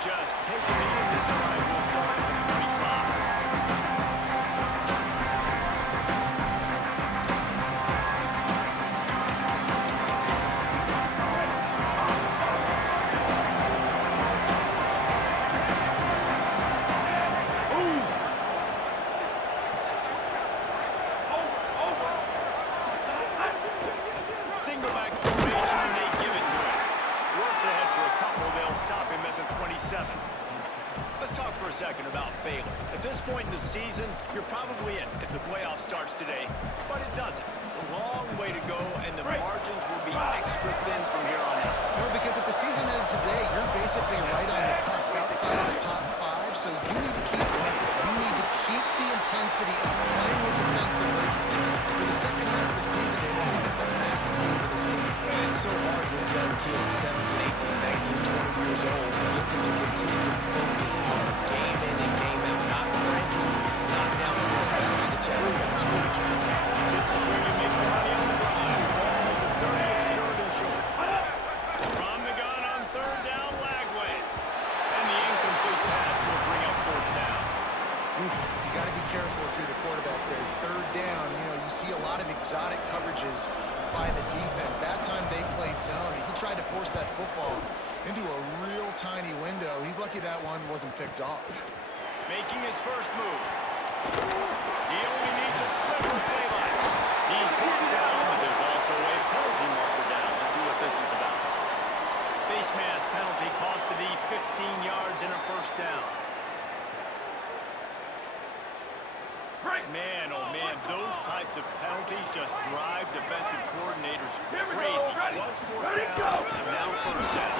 just taking it in. This drive will start at the 25. Single back formation, and they give it to him. Works ahead for a couple. They'll stop him at the 27. Let's talk for a second about Baylor. At this point in the season, you're probably in if the playoff starts today, but it doesn't. A long way to go, and the margins will be extra thin from here on out. Well, because if the season ended today, you're basically right on the cusp outside of the top 5, so you need to keep winning. You need to keep the intensity of playing with a sense of urgency. For the second half of the season, I think it's a massive key for this team. And it's so hard with young kids, 17, 18, 19, 20 years old, to get them to continue to focus on the game in and game out, not the rankings, not down the road, not the challenge down the stretch. This is where you make the money on the drive. Ball at the 30, it's third and short. From the gun on third down, Lagway. And the incomplete pass will bring up fourth down. Oof, you got to be careful if you're the quarterback there. Third down, you see a lot of exotic coverages by the defense. That time they played zone, and he tried to force that football into a real tiny window. He's lucky that one wasn't picked off. Making his first move. He only needs a sliver of daylight. He's brought down, but there's also a penalty marker down. Let's see what this is about. Face mask penalty cost the D 15 yards and a first down. Man, oh man, those types of penalties just drive defensive coordinators crazy. Was fourth down, and now first down.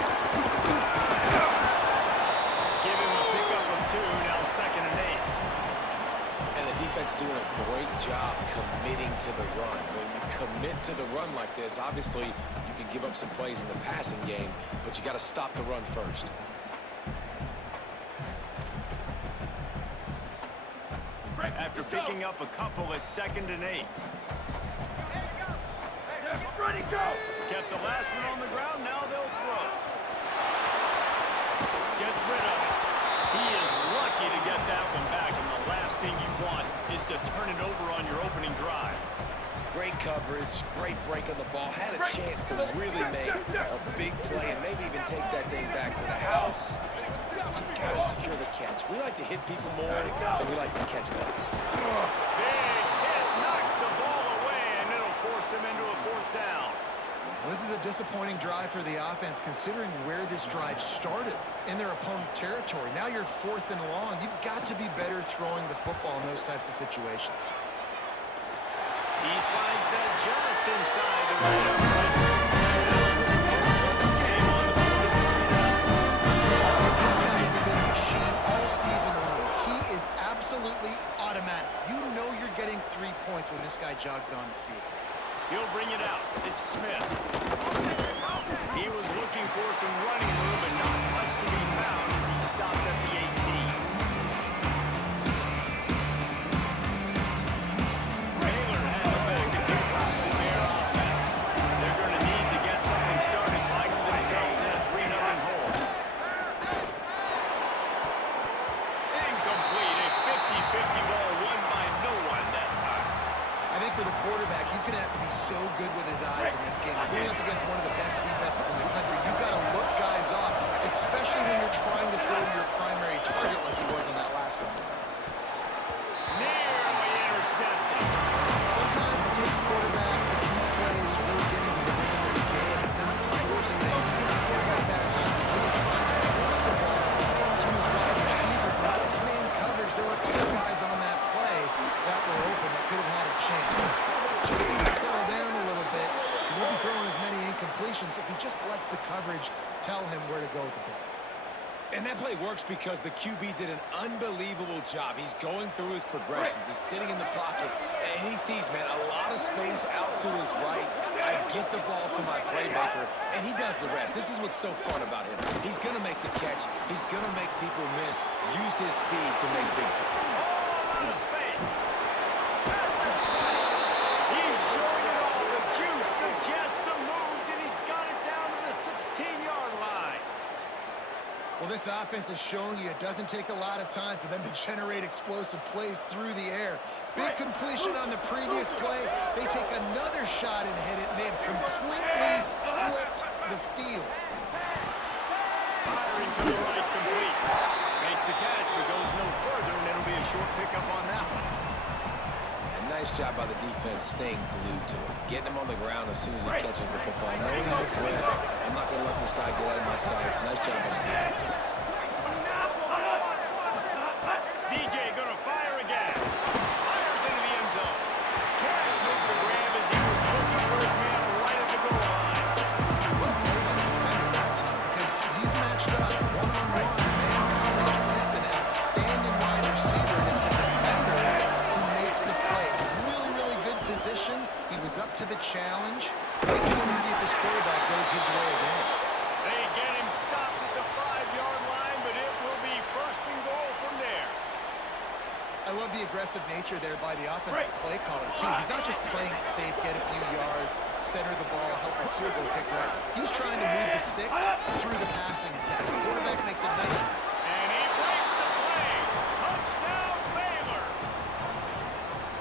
Give him a pickup of 2, now second and 8. And the defense doing a great job committing to the run. When you commit to the run like this, obviously you can give up some plays in the passing game, but you got to stop the run first. After picking up a couple at second and 8. Kept the last one on the ground, now they'll throw. Gets rid of it. He is lucky to get that one back, and the last thing you want is to turn it over on your opening drive. Great coverage, great break on the ball. Had a chance to really make a big play and maybe even take that thing back to the house. But you gotta secure the catch. We like to hit people more than we like to catch balls. Big hit, knocks the ball away, and it'll force them into a fourth down. Well, this is a disappointing drive for the offense, considering where this drive started in their opponent territory. Now you're 4th and long. You've got to be better throwing the football in those types of situations. He slides that just inside the right. This guy has been a machine all season long. He is absolutely automatic. You know you're getting 3 points when this guy jogs on the field. He'll bring it out. It's Smith. He was looking for some running room, but not much to be found as he stopped at the 18. Baylor has it back, and here comes the Bear offense. They're going to need to get something started, finding themselves in a 3-0 hole. Incomplete. A 50-50 ball won by no one that time. I think for the quarterback, he's going to have to be so good with his eyes in this game. Going up against one of the best defenses in the country, you've got to look guys off, especially when you're trying to throw to your primary target like he was on that last one. Nearly intercepted. Sometimes it takes quarterbacks a few plays to really get into the rhythm of the game and not force things. I think the quarterback that time is really trying to force the ball to his wide receiver. But against man coverage, there were other guys on that play that were open that could have had a chance. So his quarterback just needs to settle down a little bit. He won't be throwing as many incompletions if he just lets the coverage tell him where to go with the ball. And that play works because the QB did an unbelievable job. He's going through his progressions. He's sitting in the pocket, and he sees, man, a lot of space out to his right. I get the ball to my playmaker, and he does the rest. This is what's so fun about him. He's going to make the catch. He's going to make people miss, use his speed to make big plays. All out of space. He's showing it all. The juice, the jets, the moves, and he's got it down to the 16-yard line. Well, Well, this offense has shown you it doesn't take a lot of time for them to generate explosive plays through the air. Big completion on the previous play. They take another shot and hit it, and they have completely flipped the field. Firing to the right, complete. Makes the catch, but goes no further, and it'll be a short pickup on that one. Yeah, nice job by the defense staying glued to it. Getting him on the ground as soon as he catches the football. Knowing he's a threat, I'm not going to let this guy get out of my sights. Nice job by the defense. DJ gonna fire again. Fires into the end zone. Can't make the grab as he was looking for his man right at the goal line. What a play by the defender that time, because he's matched up one-on-one, man coverage against an outstanding wide receiver, and it's the defender who makes the play. Really, really good position. He was up to the challenge. Interesting to see if this quarterback goes his way again. They get him stopped at the 5-yard line, but it will be first and goal from there. I love the aggressive nature there by the offensive play caller, too. He's not just playing it safe, get a few yards, center the ball, help a field goal kicker out. He's trying to move the sticks through the passing attack. The quarterback makes a nice... And he breaks the play. Touchdown, Baylor.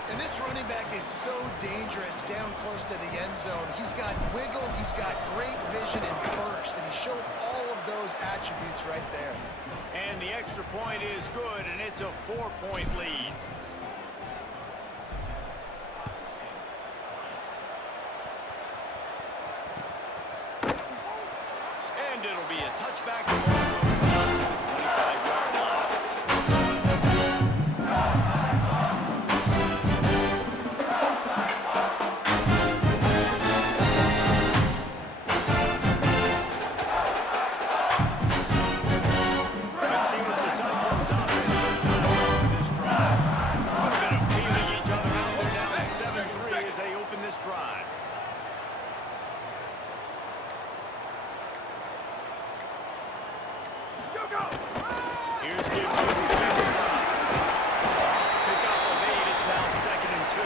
And this running back is so dangerous down close to the end zone. He's got wiggle, he's got great vision and burst, and he showed all of those attributes right there. And the extra point is good, and it's a 4-point lead. And it'll be a touchback to the 25-yard line. Let's see what the Cyclones offense has got for this drive. A little bit of feeling each other out. They're down 7-3 as they open this drive. Here's Gibson. Pick up of 8. It's now 2nd and 2.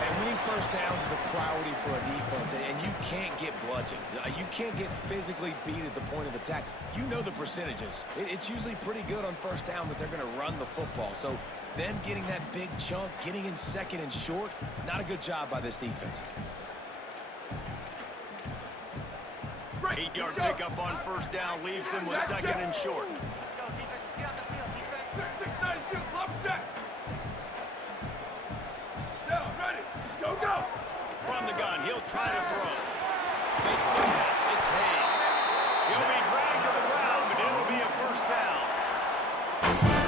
And winning first downs is a priority for a defense, and you can't get bludgeoned. You can't get physically beat at the point of attack. You know the percentages. It's usually pretty good on first down that they're going to run the football. So them getting that big chunk, getting in 2nd and short, not a good job by this defense. 8-yard pickup on first down leaves him with 2nd and short. From the gun, he'll try to throw. Makes the catch. It's Hayes. He'll be dragged to the ground, but it'll be a first down.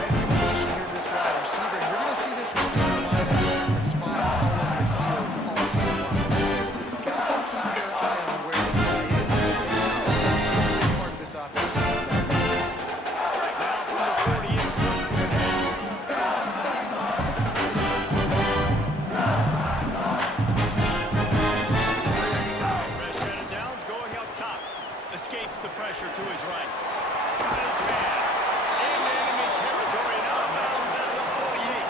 Nice completion here to this wide receiver. You're going to see this receiver line up in different spots all over the field all game long. Defense has got to keep their eye on where this guy is, because they know he's a big part of this offense's success. Now from the 40, it's 1st and 10. Fresh set of downs going up top. Escapes the pressure to his right. Got his man. In enemy territory and out of bounds at the 48.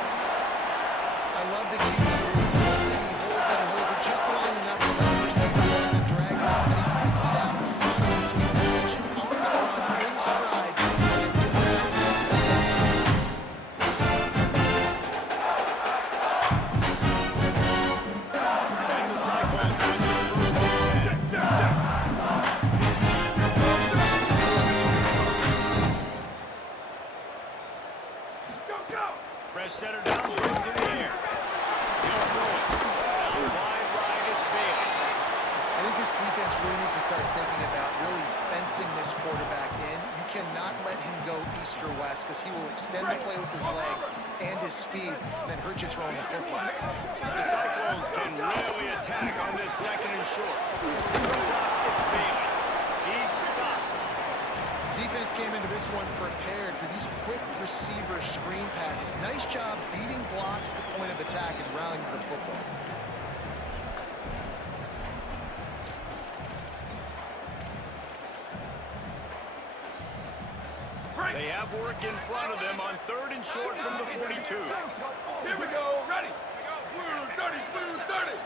I love the QB where he holds it, he holds it, he holds it just long enough to let the receiver run the drag route, then he puts it out in front of him so he can catch it on the run in stride and do it out for his speed. And the Cyclones win their first and 10. Fresh setter down, going to the air. He'll throw it. Out wide right, it's Baylor. I think this defense really needs to start thinking about really fencing this quarterback in. You cannot let him go east or west, because he will extend the play with his legs and his speed and then hurt you throwing the football. The Cyclones can really attack on this 2nd and short. Comes up, it's Baylor. He's stopped. Defense came into this one prepared for these quick receiver screen passes. Nice job beating blocks at the point of attack and rallying to the football. They have work in front of them on 3rd and short from the 42. Here we go, ready. Blue 30, blue 30.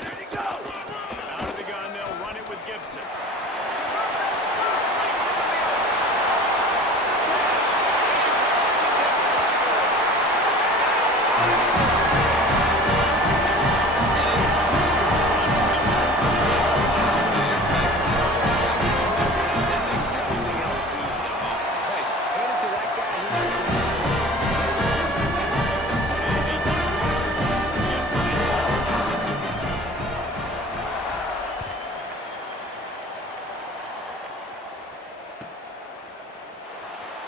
Here you go. Out of the gun, they'll run it Gibson.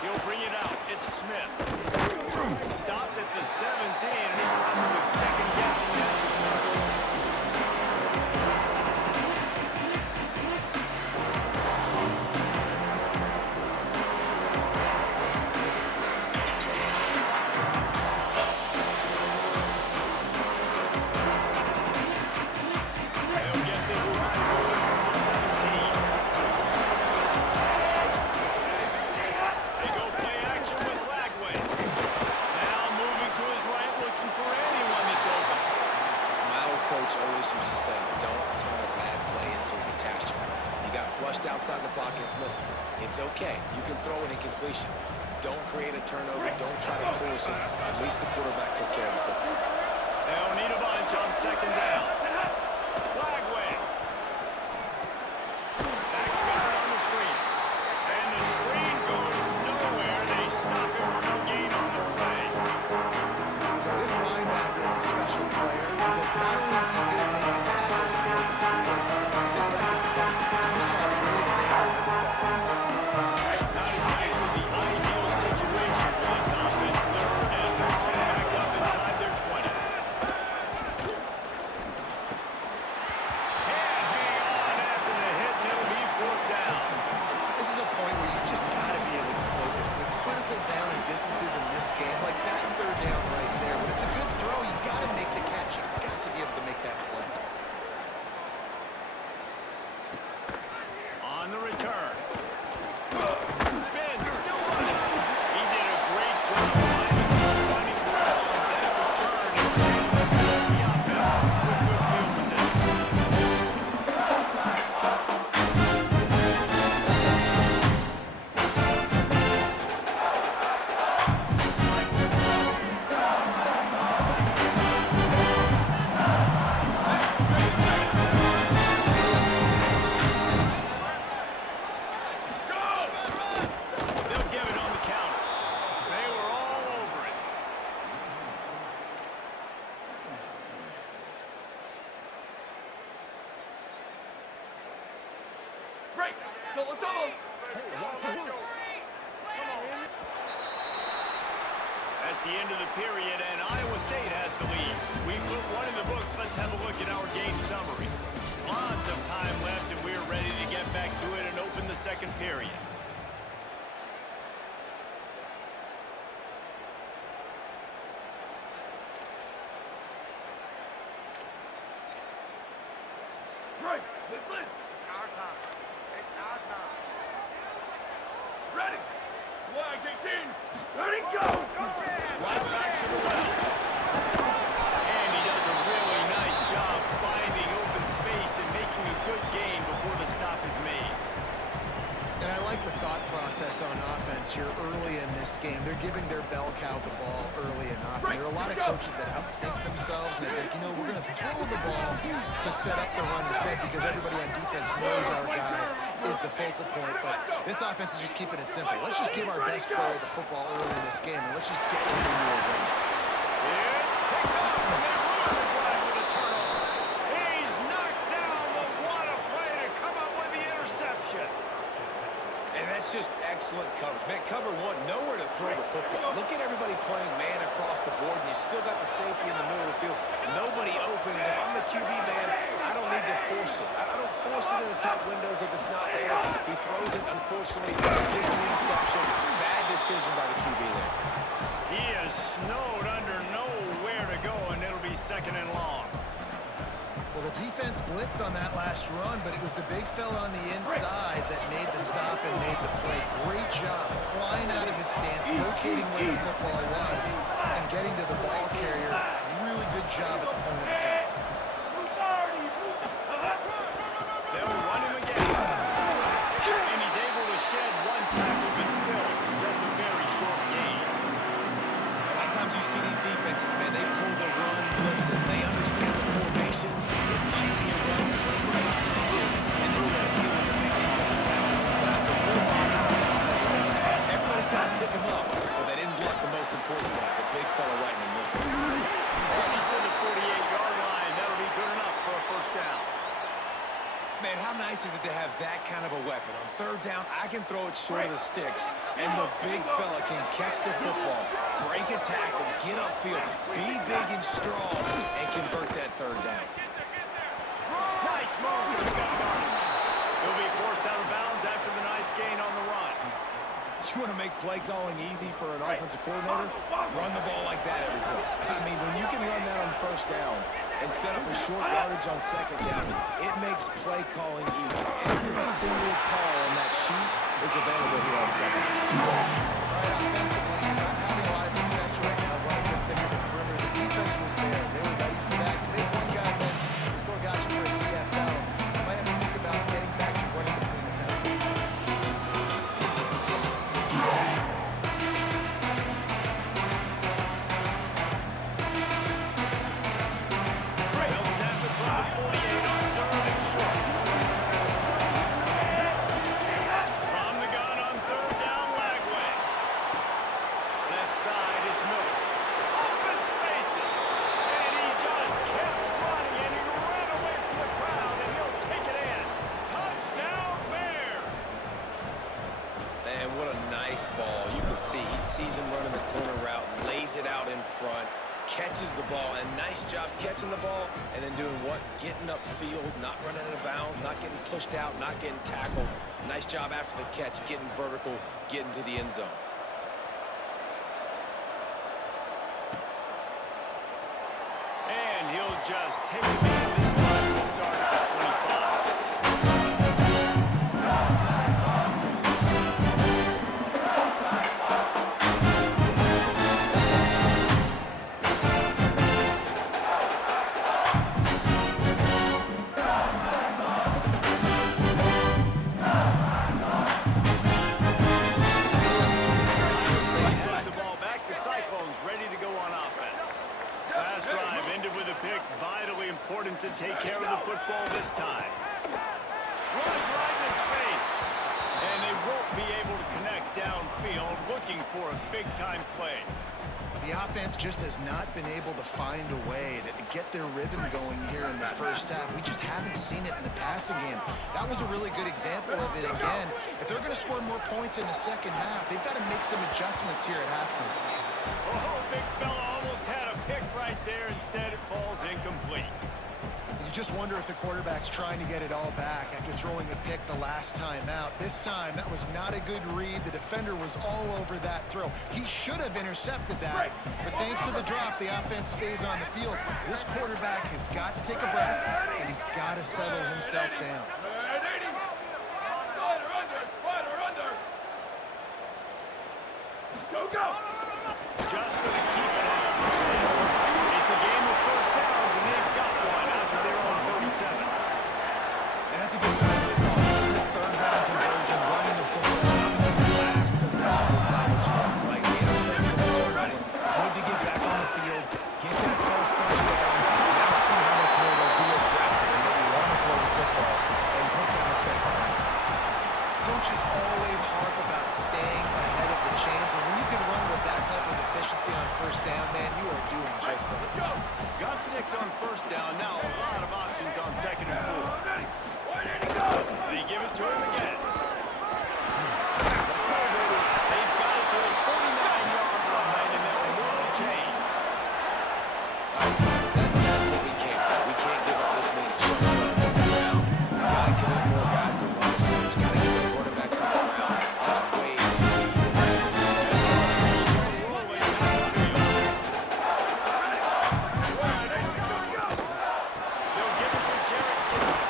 He'll bring it out. It's Smith. Stopped at the 17, and he's probably second-guessing that return. They'll get this drive going from the 17. They go play action with Lagway. Now moving to his right, looking for anyone that's open. My old coach always used to say, don't turn a bad play into a catastrophe. You got flushed outside the pocket. Listen, it's okay. You can throw an incompletion. Don't create a turnover. Don't try to force it. At least the quarterback took care of the football. They'll need a bunch on second down. Lagway. Back's got it on the screen. And the screen goes nowhere. They stop him for no gain on the play. This linebacker is a special player because not only is he good making tackles in the open field, this guy can cover. You saw a great example of that. Not exactly the ideal situation for this offense. Third and back up inside their 20. Can't hang on after the hit, and it'll be fourth down. This is a point where you just got to be able to focus. The critical down and distances in this game, like that third down right there. When it's a good throw, you got to make the catch. You got to be able to make that play. On the return. Spin, still running. He did a great job finding some running room on that return and was able to set the offense with good field position. They'll give it on the counter. They were all over it. Break. So let's all. That's the end of the period, and Iowa State has the lead. We put one in the books. Let's have a look at our game summary. Lots of time left, and we're ready to get back to it and open the second period. Break. Let's listen. It's our time. It's our time. Ready. Flag 18. Ready, go. Right back to the well. And he does a really nice job finding open space and making a good gain before the stop is made. And I like the thought process on offense here early in this game. They're giving their bell cow the ball early and often. There are a lot of coaches that outthink themselves and they think, you know, we're going to throw the ball to set up the run instead because everybody on defense knows our guy is the focal point. But this offense is just keeping it simple. Let's just give our best player the football early in this game and let's just get into a win. It's picked up, and they ruin the drive with a turnover. He's knocked down, but what a play to come up with the interception. And that's just excellent coverage. Man, cover one, nowhere to throw the football. Look at everybody playing man across the board, and you still got the safety in the middle of the field. Nobody open, and if I'm the QB, man, I don't need to force it. I don't force it in the tight windows if it's not there. He throws it, unfortunately, gets the interception. Bad decision by the QB there. He is snowed under nowhere to go, and it'll be second and long. Well, the defense blitzed on that last run, but it was the big fella on the inside that made the stop and made the play. Great job flying out of his stance, locating where the football was, and getting to the ball carrier. Really good job at the point of attack. They'll run him again. nice is it to have that kind of a weapon? On third down, I can throw it short of the sticks, and the big fella can catch the football, break a tackle, get upfield, be big and strong, and convert that third down. Nice move to the gut garbage. He'll be forced out of bounds after the nice gain on the run. You want to make play calling easy for an offensive coordinator? Run the ball like that every play. I mean, when you can run that on first down and set up a short yardage on second down, it makes play calling easy. Every single call on that sheet is available here on second. Right, offensively, you're not having a lot of success right now running this thing on the perimeter. The defense was there. They were ready for that. You made one guy miss. He still got you for a TFL. You might have to think about getting back to running between the tackles. They'll snap it from the 48 on third and short. From the gun on third down, Lagway. Left side is Miller. Open spaces. And he just kept running, and he ran away from the crowd, and he'll take it in. Touchdown, Bears. And what a nice ball. You can see he sees him running the corner route, lays it out in front, catches the ball, and nice job catching the ball, and then doing what? Getting upfield, not running out of bounds, not getting pushed out, not getting tackled. Nice job after the catch, getting vertical, getting to the end zone. And he'll just take it in. This drive will start at the 25. State has the ball back. The Cyclones ready to go on offense. Last drive ended with a pick. Vitally important to take care of the football this time. Rush right in his face. And they won't be able to connect downfield, looking for a big-time play. The offense just has not been able to find a way to get their rhythm going here in the first half. We just haven't seen it in the passing game. That was a really good example of it again. If they're going to score more points in the second half, they've got to make some adjustments here at halftime. Oh, big fella almost had a pick right there. Instead, it falls incomplete. You just wonder if the quarterback's trying to get it all back after throwing a pick the last time out. This time, that was not a good read. The defender was all over that throw. He should have intercepted that, but thanks to the drop, the offense stays on the field. This quarterback has got to take a breath, and he's got to settle himself down. Spider under, spider under. Go, go. Just going to keep it on the snap. It's a game of first downs, and they've got one after their own 37. And that's a good sign for this offense. A good third down conversion, running the football. Obviously, the last possession was not what you wanted. Like the interception, the turnover. Good to get back on the field, get that first down. Now see how much more they'll be aggressive and maybe want to throw the football and put that mistake behind them. Coaches always harp about staying ahead of the chains, and when you can run with that type of efficiency on first down, man, you are doing just that. Let's go. Got 6 on first down. Now a lot of options on second and 4. Ready. Why did he go? They give it to him again. They've got it to the 49-yard line, and they'll move the chains. All right, guys, that's what we can't do. We can't give up this many jump yards on the ground. Got to commit more guys to the line of scrimmage. Got to get the quarterbacks on the ground. That's way too easy. They'll give it to Jarrett Gibson.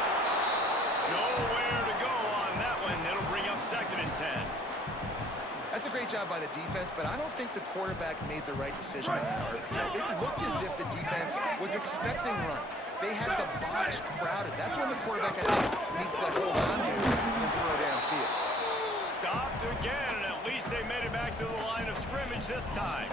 Nowhere to go on that one. It'll bring up second and 10. That's a great job by the defense, but I don't think the quarterback made the right decision on that field. It looked as if the defense was expecting run. They had the box crowded. That's when the quarterback, I think, needs to hold on to and throw downfield. Stopped again, and at least they made it back to the line of scrimmage this time.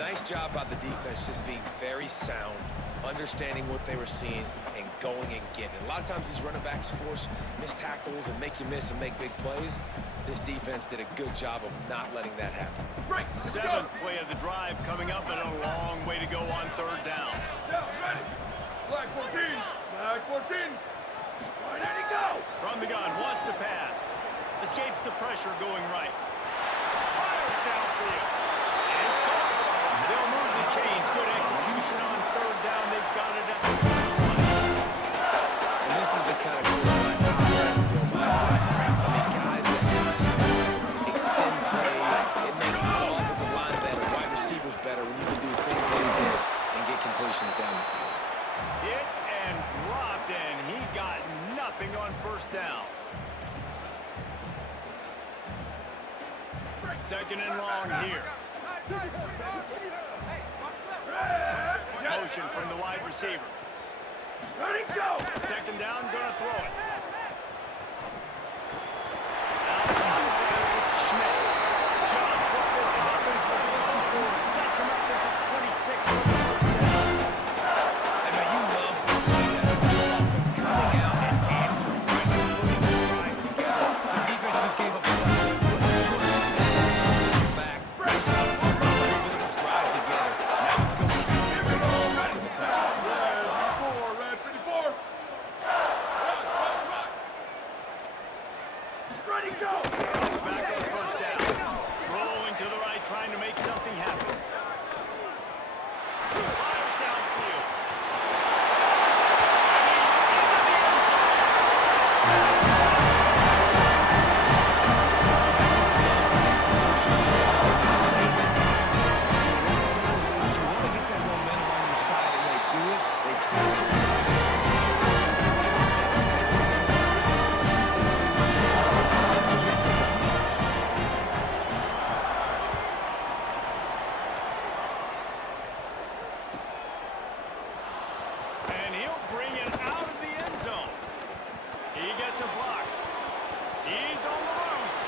Nice job by the defense, just being very sound, understanding what they were seeing, and going and getting it. A lot of times these running backs force missed tackles and make you miss and make big plays. This defense did a good job of not letting that happen. Break. Seventh play of the drive coming up, and a long way to go on third down. Down, ready. Flag 14. Flag 14. Why did he go? from the gun, wants to pass. Escapes the pressure going right. Fires downfield. And it's caught. They'll move the chains. Good execution on third down. They've got it at the 31. And this is the kind of quarterback I want to build my offense around. I mean, guys that can score, extend plays. It makes the offensive line better, wide receivers better when you can do things like this and get completions down the field. Hit and dropped, and he got nothing on first down. Second and long here. Motion from the wide receiver. Ready, go! Second down, gonna throw it. It's Schmidt. Just what this offense was looking for. Sets him up at the 26 for the first down. I mean, you love to see that from this offense coming out and answering, right? They're putting the drive together. The defense just gave up a touchdown. But snatched the ball back. It's time to put a little bit of a drive together. Now let's go count this thing off with a touchdown. Red 54. Rock. Ready, go! Back on first down. Rolling to the right, trying to make something happen. Fires downfield. And he's into the end zone. You want to get that momentum on your side, and they do it. They finish it with a pass. And he'll bring it out of the end zone. He gets a block. He's on the loose.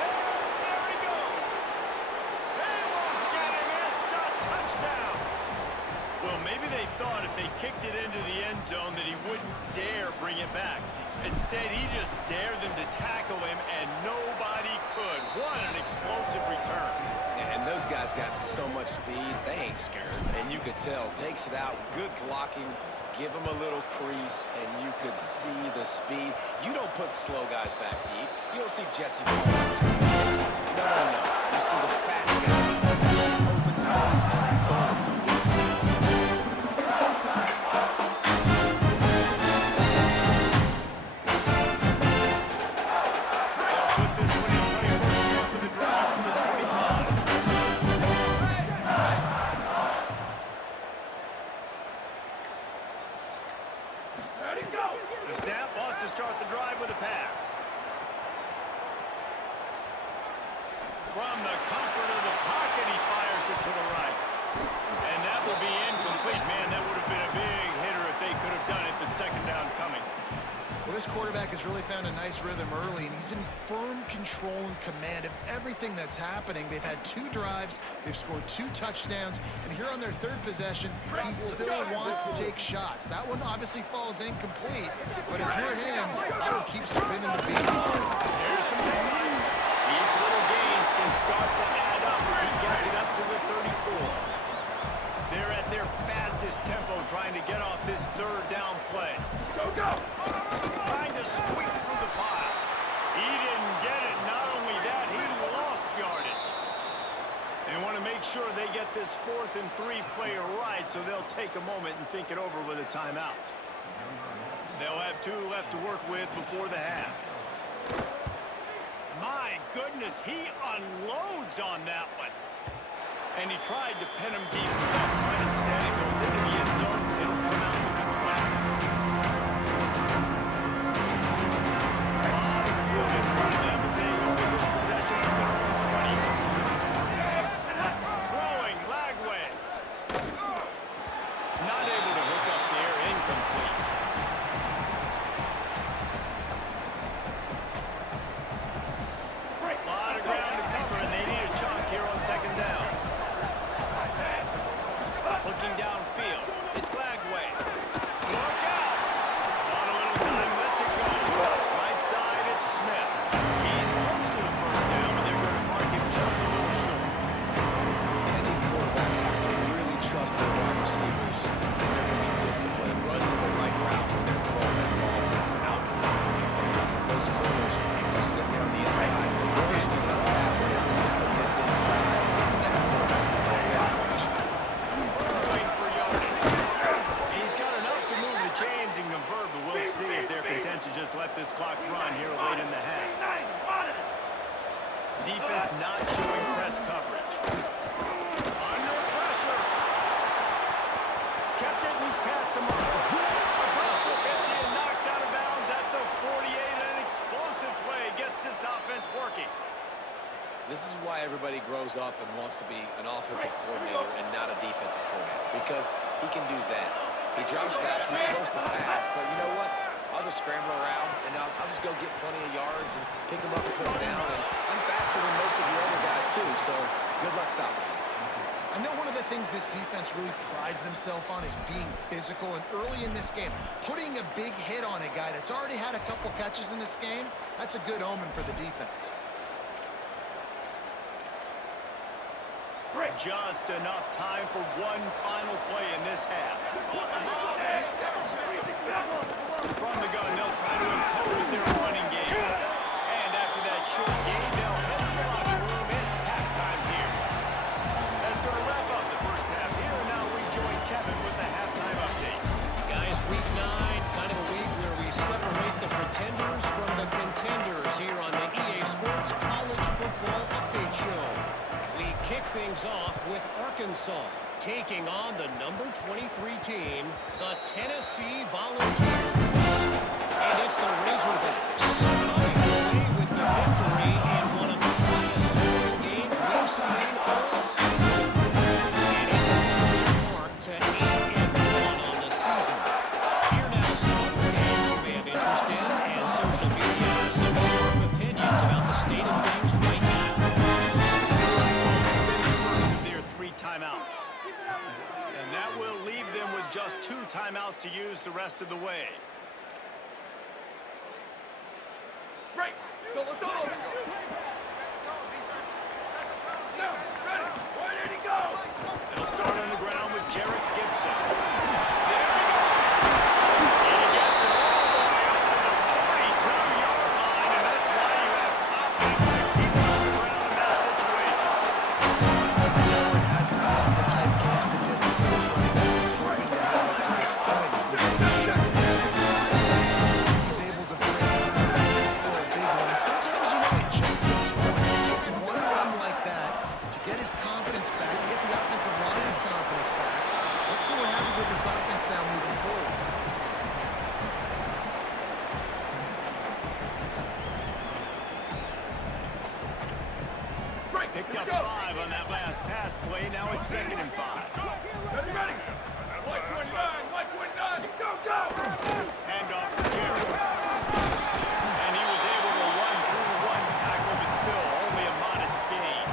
And there he goes. They won't get him. It's a touchdown. Well, maybe they thought if they kicked it into the end zone that he wouldn't dare bring it back. Instead, he just dared them to tackle him, and nobody could. What an explosive return. And those guys got so much speed, they ain't scared. And you could tell, takes it out, good blocking, give him a little crease, and you could see the speed. You don't put slow guys back deep. You don't see Jesse Baylor taking place. No. You see the fast guys. You see open space, and boom, he's gone. They'll put this one in play for Smith with the drive from the 25. Ready, go! The snap wants to start the drive with a pass. From the comfort of the pocket, he fires it to the right. And that will be incomplete. Man, that would have been a big hitter if they could have done it, but second down coming. Well, this quarterback has really found a nice rhythm early, and he's in firm control and command of everything that's happening. They've had 2 drives, they've scored 2 touchdowns, and here on their 3rd possession, he still wants to take shots. That one obviously falls incomplete, but if you're him, I would keep spinning the beat. Here's some daylight. These little gains can start to add up as he gets it up to the 34. They're at their fastest tempo trying to get off this 3rd down play. Go! Trying to squeak through the pile. He didn't get it. Not only that, he lost yardage. They want to make sure they get this 4th and 3 play right, so they'll take a moment and think it over with a timeout. They'll have 2 left to work with before the half. My goodness, he unloads on that one. And he tried to pin him deep, but instead it goes into the end zone. It'll come out to the 20. A lot of field in front of them as they open this possession at their own 20. Throwing, Lagway. Not able to hook up there, incomplete. A lot of ground to cover, and they need a chunk here on second down. Looking down defense not showing press coverage. Under pressure. Kept it, and he's passed him up. Across the 50 and knocked out of bounds at the 48. An explosive play gets this offense working. This is why everybody grows up and wants to be an offensive coordinator and not a defensive coordinator, because he can do that. He drops back, he's supposed to pass, but you know what? I'll just scramble around, and I'll just go get plenty of yards and pick them up and put them down, and I'm faster than most of your other guys, too, so good luck stopping me. I know one of the things this defense really prides themselves on is being physical, and early in this game, putting a big hit on a guy that's already had a couple catches in this game, that's a good omen for the defense. Just enough time for one final play in this half. From the gun, they'll try to impose their running game. And after that short game, they'll head to the locker room. It's halftime here. That's going to wrap up the first half here. And now we join Kevin with the halftime update. Guys, week 9, kind of a week where we separate the pretenders from the contenders here on the EA Sports College Football Update Show. We kick things off with Arkansas taking on the number 23 team, the Tennessee Volunteers. And it's the Razorbacks coming away with the victory in one of the highest scoring games we've seen all season. And it moves their mark to 8-1 on the season. Here now, some games you may have interest in, and social media, some sharp opinions about the state of things right now. Timeouts. And that will leave them with just 2 timeouts to use the rest of the way. Break. So let's all go. Down. Ready. Where did he go? They'll start on the ground with Jarrett Gibson. There we go. And he gets it all the way up to the 42-yard line, and that's why you have confidence to keep him on the ground in that situation. It hasn't been the type of game statistically this running back is hoping to have up to this point. He's been able to check down. He's able to break through for a big one. And sometimes, you know, it just takes one. It takes one run like that to get his confidence back, to get the offensive line's confidence back. Let's see what happens with this offense now moving forward. Break. Picked Here up we go. 5 on that last pass play. Now it's 2nd and 5. Ready, ready. White 29. White 29. Go, go. Handoff to Jarrett. And he was able to run through 1 tackle, but still only a modest gain.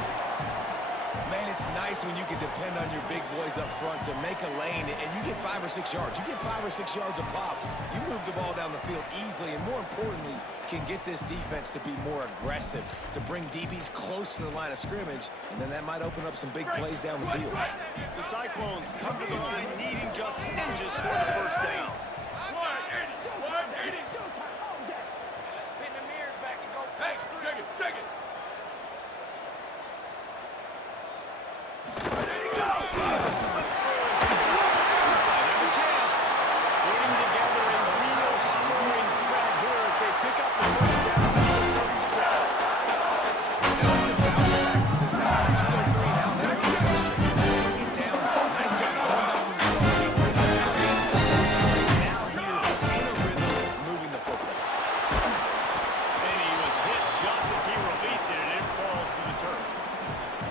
Man, it's nice when you can depend on your big boys up front to make a lane, and you get 5 or 6 yards. You get 5 or 6 yards a pop. You move the ball down the field easily, and more importantly, can get this defense to be more aggressive, to bring DBs close to the line of scrimmage, and then that might open up some big plays down the field. The Cyclones come to the line needing just inches for the first down. 180. 180. Spin the mirrors back and go. Hey, take it. Take it. Where did he go? I have a chance. Putting together a real scoring threat here as they pick up the first down at the 36. Now the bounce back for this offense. You go 3 and out, that'll be frustrating. Get down. Nice job going back to the 12. Now here in a rhythm, moving the football. And he was hit just as he released it, and it falls to the turf.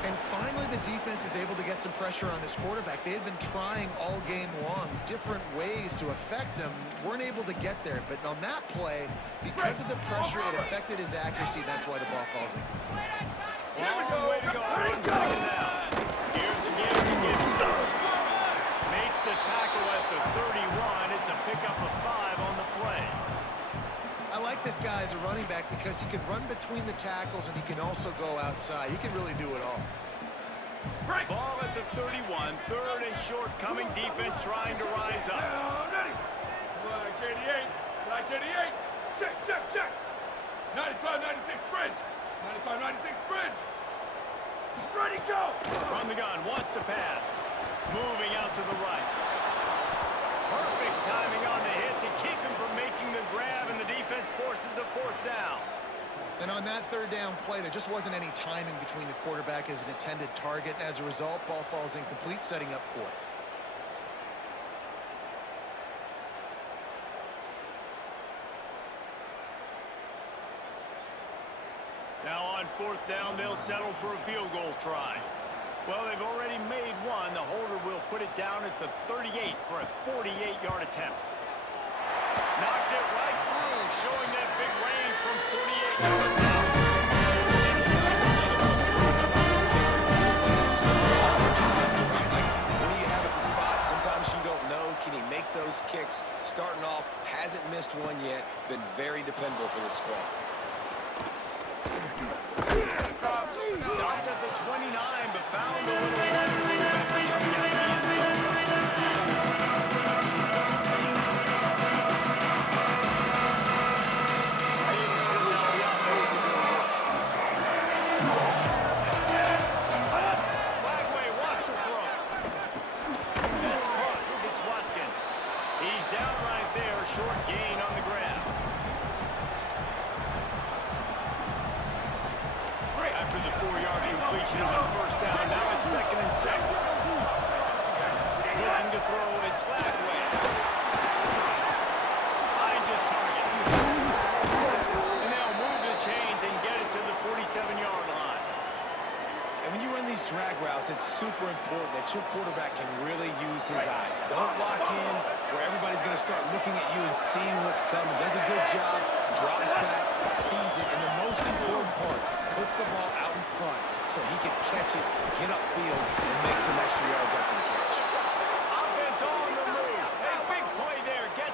And finally, the defense is able to get some pressure on this quarterback. They had been trying all game long, different ways to affect him. Weren't able to get there. But on that play, because of the pressure, it affected his accuracy. That's why the ball falls in. Long way to go on 2nd down. Here's again to Gibson. Makes the tackle at the 31. It's a pickup of 5 on the play. I like this guy as a running back because he can run between the tackles and he can also go outside. He can really do it all. Break. Ball at the 31. 3rd and short, coming defense trying to rise up. Down, ready. Black 88. Black 88. Check, check, check. 95, 96 bridge. 95, 96 bridge. Ready, go. From the gun, wants to pass. Moving out to the right. Perfect timing on the hit to keep him from making the grab, and the defense forces a 4th down. And on that third down play, there just wasn't any timing between the quarterback as an intended target. As a result, ball falls incomplete, setting up fourth. Now on fourth down, they'll settle for a field goal try. Well, they've already made one. The holder will put it down at the 38 for a 48-yard attempt. Knocked it right through, showing that big range from 48 yards out. And he knocks another one through. How about this kicker? Way to start off your season, right? Like, what do you have at the spot? Sometimes you don't know. Can he make those kicks? Starting off, hasn't missed one yet. Been very dependable for this squad. Stopped at the 29, but found a little coming out of the end zone. Flagway wants to throw. That's caught. It's Watkins. He's down right there. Short gain on the grab. After the 4-yard completion on first down, now it's 2nd and 6. Looking to throw, it's Flagway. Finds his target. And they'll move the chains and get it to the 47-yard line. And when you run these drag routes, it's super important that your quarterback can really use his eyes. Don't lock in where everybody's going to start looking at you and seeing what's coming. Does a good job, drops back, sees it, and the most important part, puts the ball out in front so he can catch it, get upfield, and make some extra yards after the catch. Offense on the move. Hey, big play there. Get.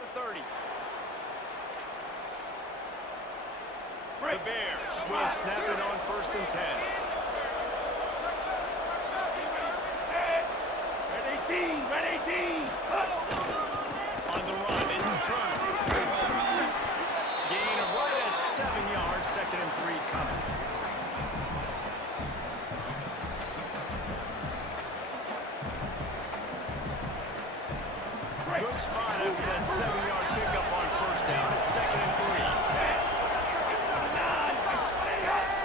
The 30. The Bears will snap it on 1st and 10. Red 18, red 18. On the run, it's Turner. Gain of right at 7 yards, 2nd and 3 coming. Good spot after that 7-yard pickup on first down. It's 2nd and 3.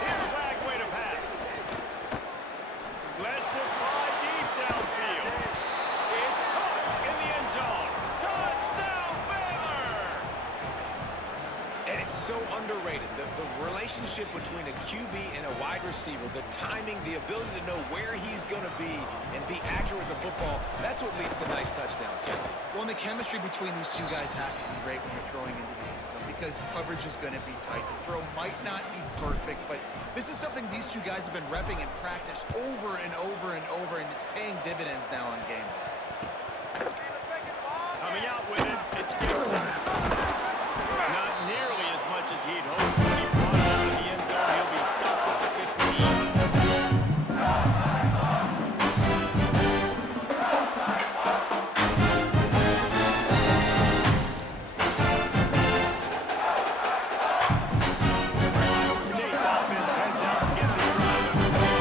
Here's Flagway to pass. Lets it fly deep downfield. It's caught in the end zone. Touchdown, Baylor! And it's so underrated. The relationship between a QB and a wide receiver, the timing, the ability to know where he's going to be and be accurate with the football, that's what leads to nice touchdowns, Jesse. Well, and the chemistry between these two guys has to be great when you're throwing into the end zone because coverage is going to be tight. The throw might not be perfect, but this is something these two guys have been repping in practice over and over and over, and it's paying dividends now on game. Coming out with it, it's Gibson. Not nearly as much as he'd hoped when he brought it out of the end zone. He'll be stopped at the 15. State's offense heads out to get this drive underway.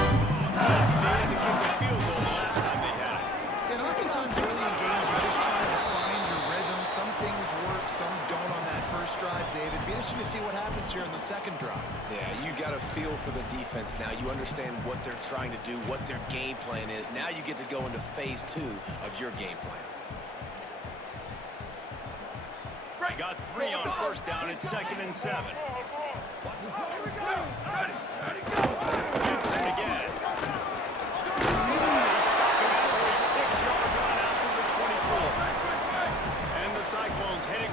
Jesse, they had to kick a field goal the last time they had it. And oftentimes early in games, you're just trying to find your rhythm. Some things work, some don't on that first drive, David. It'd be interesting to see what happens here in the second drive. Yeah, you got a feel for the defense now. You understand what they're trying to do, what their game plan is. Now you get to go into phase 2 of your game plan. Got 3 on first down at 2nd and 7. Gibson again. He's stopping after a 6-yard run out to the 24. And the Cyclones headed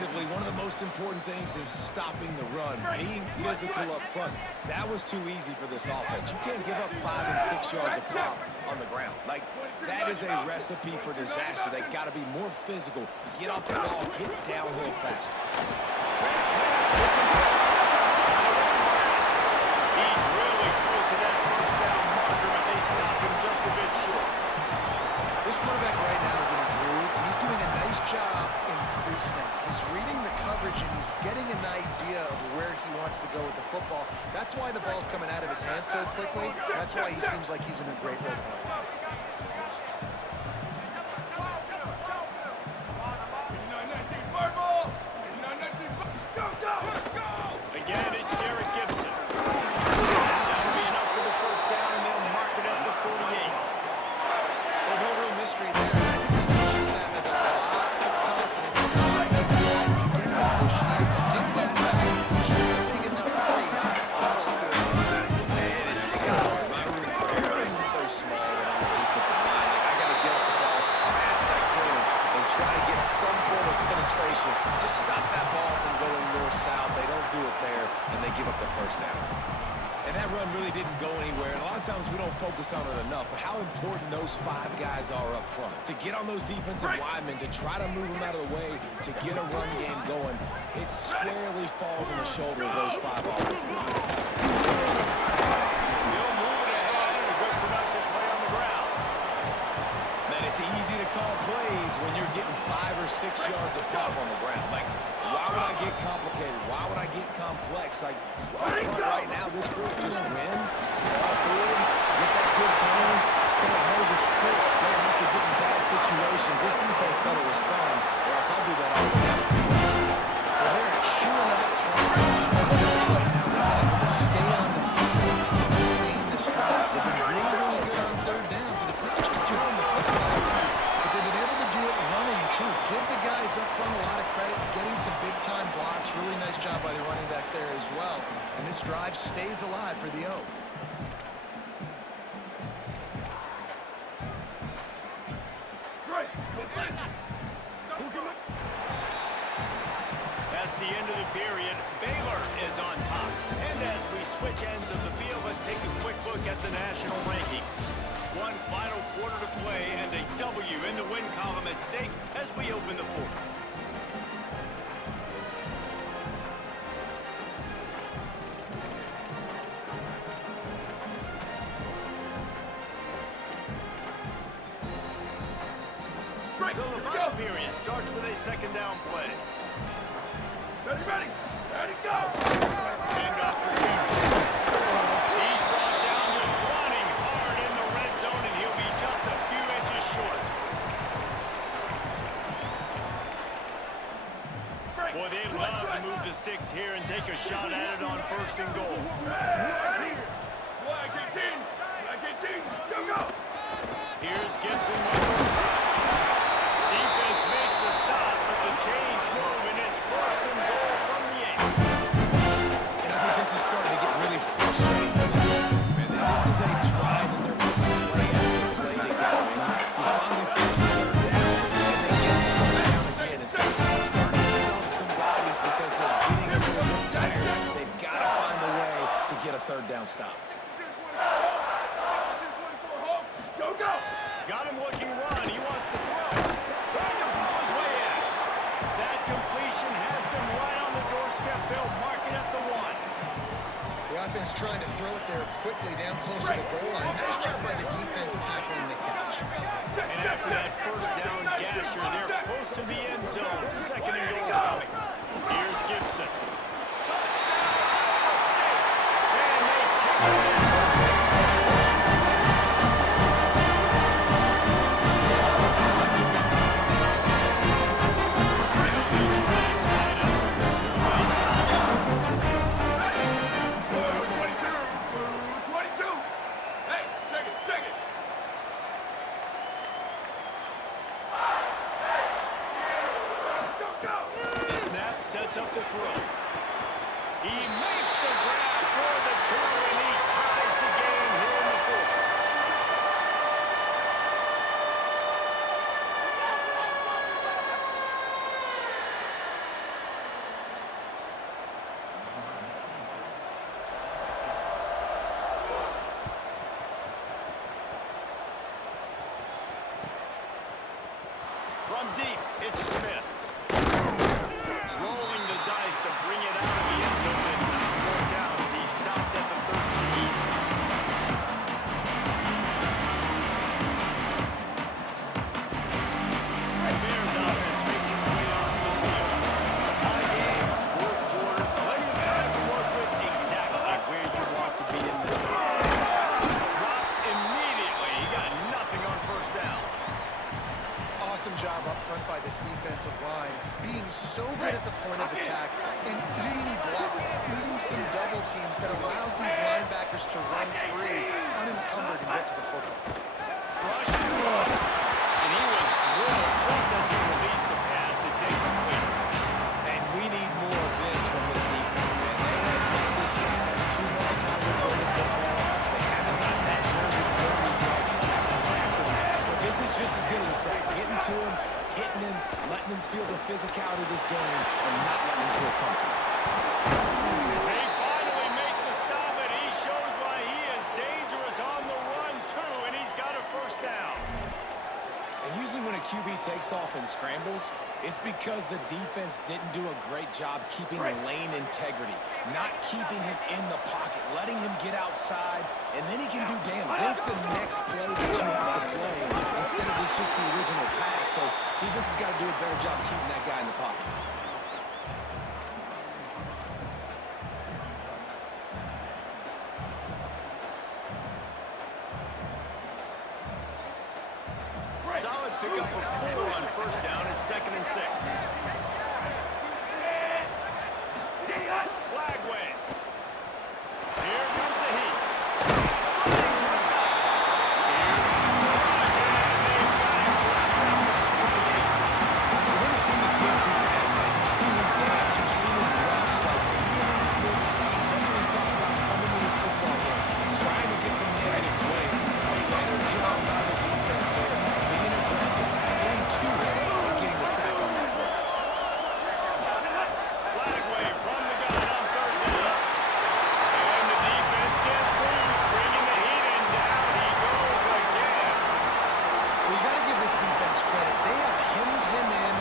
Defensively, one of the most important things is stopping the run, being physical up front. That was too easy for this offense. You can't give up 5 and 6 yards a pop on the ground. Like, that is a recipe for disaster. They've got to be more physical, get off the ball, get downhill faster. He's really close to that first down marker, but they stop him just a bit short. This quarterback right now is in a groove, and he's doing a nice job in pre-snap. He's reading the coverage, and he's getting an idea of where he wants to go with the football. That's why the ball's coming out of his hands so quickly. That's why he seems like he's in a great rhythm. 89-19, fire ball! 89-19, go, go! Again, it's Jarrett Gibson. That'll be enough for the first down, and they'll mark it at the 48. Well, no real mystery there. I think this coaching staff has a lot of confidence in the offensive line to get the push needed to give that back just a big enough crease to fall forward. Man, it's so hard. My room for error is so small when I'm on the defensive line. Like, I got to get up the ball as fast as I can and try to get some form of penetration. Just stop that ball from going north-south. They don't do it there, and they give up the first down. And that run really didn't go anywhere. And a lot of times we don't focus on it enough, but how important those 5 guys are up front. To get on those defensive linemen, to try to move them out of the way, to get a run game going, it squarely falls on the shoulder of those 5 offensive linemen. He'll move it ahead, and a good productive play on the ground. Man, it's easy to call plays when you're getting 5 or 6 yards of pop on the ground. Like, why would I get complicated? Why would I get complex? Like, up front right now, this group just win, fall forward, get that good game, stay ahead of the sticks, don't have to get in bad situations. This defense better respond, or else I'll do that all the way down the field. Well, they're chewing up clock on offense right now. They've been able to stay on the field and sustain this drive. They've been really, really good on third downs, and it's not just throwing the football, but they've been able to do it running, too. Give the guys up front a lot of credit, getting some big-time blocks. Really nice job by the running back there as well. And this drive stays alive for the O. Right, let's listen. That's the end of the period. Baylor is on top. And as we switch ends of the field, let's take a quick look at the national rankings. One final quarter to play, and a W in the win column at stake as we open the fourth. So the final period starts with a second down play. Ready, ready, ready, go! And off for Jarrett. He's brought down just running hard in the red zone, and he'll be just a few inches short. Boy, they'd love to move the sticks here and take a shot at it on first and goal. Ready! Flag 18, flag 18, go, go! Here's Gibson one more time. Defense makes the stop, but the chains move, and it's first and goal from the 8. And I think this is starting to get really frustrating for this defense, man. This is a drive that they're putting play after play together, and you finally finish the third down, and they get the first down again. And so they're starting to sub some bodies because they're getting a little bit tired. They've got to find a way to get a third down stop. 62-24, home, go, go! Got him looking run. He wants to throw. Trying to pull his way in. That completion has them right on the doorstep. They'll mark it at the 1. The offense trying to throw it there quickly down close to the goal line. Nice job by the defense tackling the catch. And after that first down gasher, they're close to the end zone. Second and goal coming. Here's Gibson. Touchdown! Mistake! And they take it in for 6 points. Sets up the throw. some double teams that allows these linebackers to run free, unencumbered, and get to the football. Rush through. And he was drilled just as he released the pass. It's incomplete. And we need more of this from this defense, man. They have let this guy have too much time to throw the football. They haven't gotten that jersey dirty yet. They sacked him. But this is just as good as a sack. Getting to him, hitting him, letting him feel the physicality of this game, and not letting him feel comfortable. They finally make the stop, and he shows why he is dangerous on the run, too, and he's got a first down. And usually when a QB takes off and scrambles, it's because the defense didn't do a great job keeping lane integrity, not keeping him in the pocket, letting him get outside, and then he can do damage. It's the next play that you have to play instead of this just the original pass. So defense has got to do a better job keeping that guy in the pocket. Solid pickup of 4 on first down at 2nd and 6. Flag wave. Here comes the heat. Sliding to his left. Here comes the rush, and they've got him wrapped up at the 28. You've already seen the Gibson pass, man. You've seen him dance. You've seen him rush, like really good speed. That's what we talked about coming to this football game, trying to get some negative plays. A better job by the defense there, being aggressive, getting to it, and getting the sack on that play. Flag wave from the gun on 3rd down. And the defense gets loose, bringing the heat, and down he goes again. Well, you got to give this defense credit. They have hemmed him in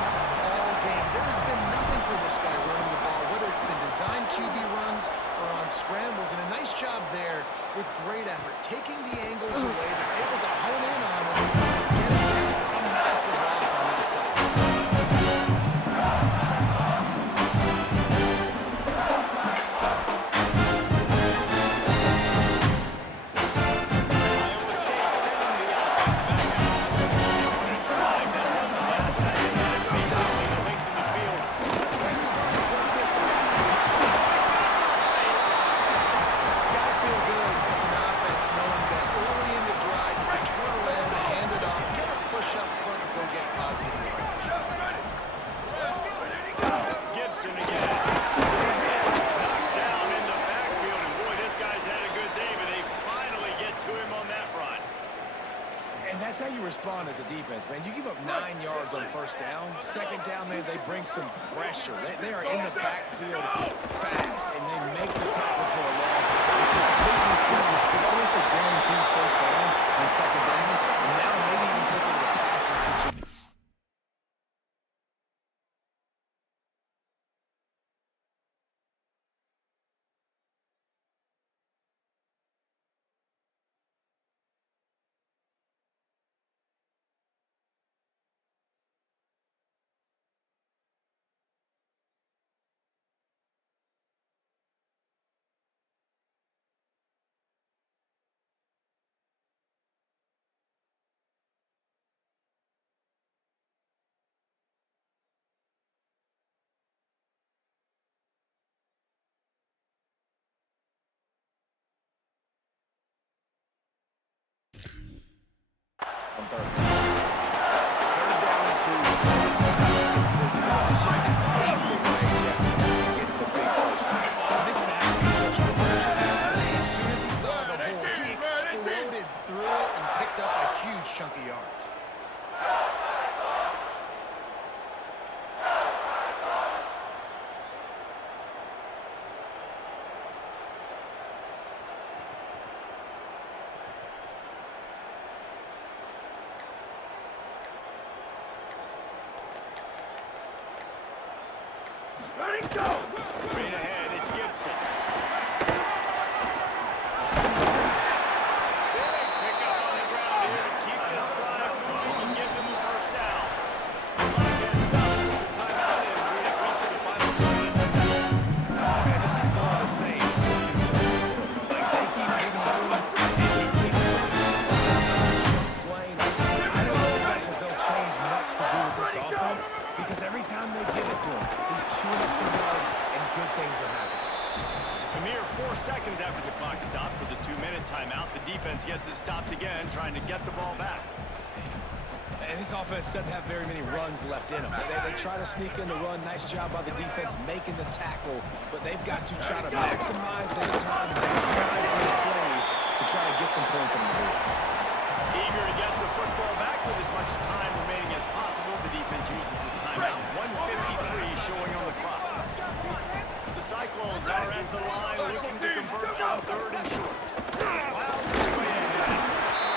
all game. There has been nothing for this guy running the ball, whether it's been designed QB runs or on scrambles, and a nice job there with great effort, taking the angles away. They're able to hone in on him and get him down for a massive loss on that side. Iowa State sending the offense back out. They want to drive that was the last time, and that's basically the length of the field. They're starting to work this time. It's got to feel good as an offense knowing that early in the drive you can turn around and hand it off, get a push up front and go get positive yards. Gibson again. Knocked down in the backfield, and boy, this guy's had a good day, but they finally get to him on that run. And that's how you respond as a defense, man. You give up 9 yards on first down. Second down, man, they bring some pressure. They are in the backfield fast, and they make the tackle for a loss. They completely flip the script. Almost a guaranteed first down on second down. And now maybe even put them in a passing situation. A mere 4 seconds after the clock stopped for the 2-minute timeout, the defense gets it stopped again, trying to get the ball back. And this offense doesn't have very many runs left in them. They try to sneak in the run. Nice job by the defense making the tackle, but they've got to try to maximize their time, maximize their plays to try to get some points on the board. Eager to get the football back with as much time remaining as possible, the defense uses the timeout. 1:53 showing on the clock. The Cyclones are at the line looking to convert on 3rd and short. Wild is way ahead.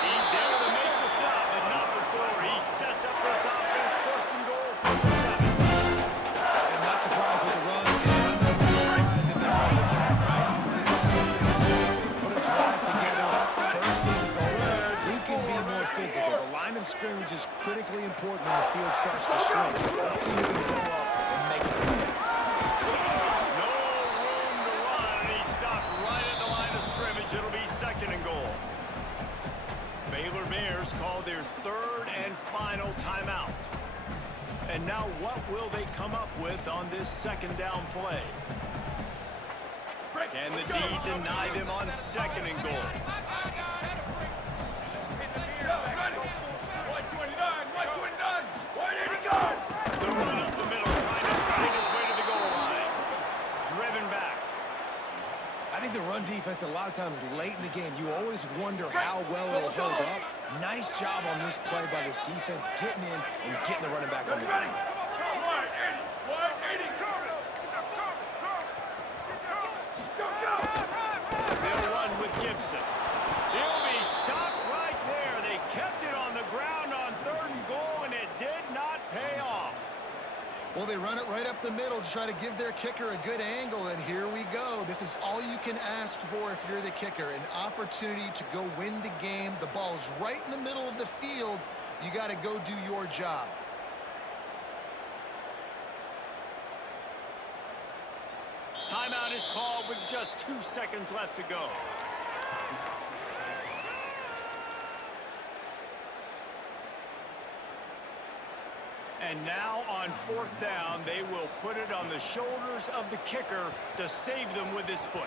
He's there to make the stop, but not before he sets up this offense. 1st and goal from the 7. And not surprised with the run, and I'm not even surprised if they're running again, right? This offense, they put a drive together. 1st and goal. Who can be more physical? The line of scrimmage is critically important when the field starts to shrink. Let's see who can go up and make a play. It'll be 2nd and goal. Baylor Bears call their 3rd and final timeout. And now what will they come up with on this 2nd down play? Can the D deny them on 2nd and goal? Where did he go? The run up the middle, trying to find its way to the goal line. Driven back. I think the run defense, a lot of times late in the game, you always wonder how well it'll hold up. Nice job on this play by this defense, getting in and getting the running back on the Ready? ground. Wide 80. Go. They'll run with Gibson. He'll be stopped right there. They kept it on the ground on 3rd and goal, and it did not pay off. Well, they run it right up the middle to try to give their kicker a good angle, and here we go. This is all you can ask for if you're the kicker, an opportunity to go win the game. The ball's right in the middle of the field. You got to go do your job. Timeout is called with just 2 seconds left to go. And now on 4th down, they will put it on the shoulders of the kicker to save them with his foot.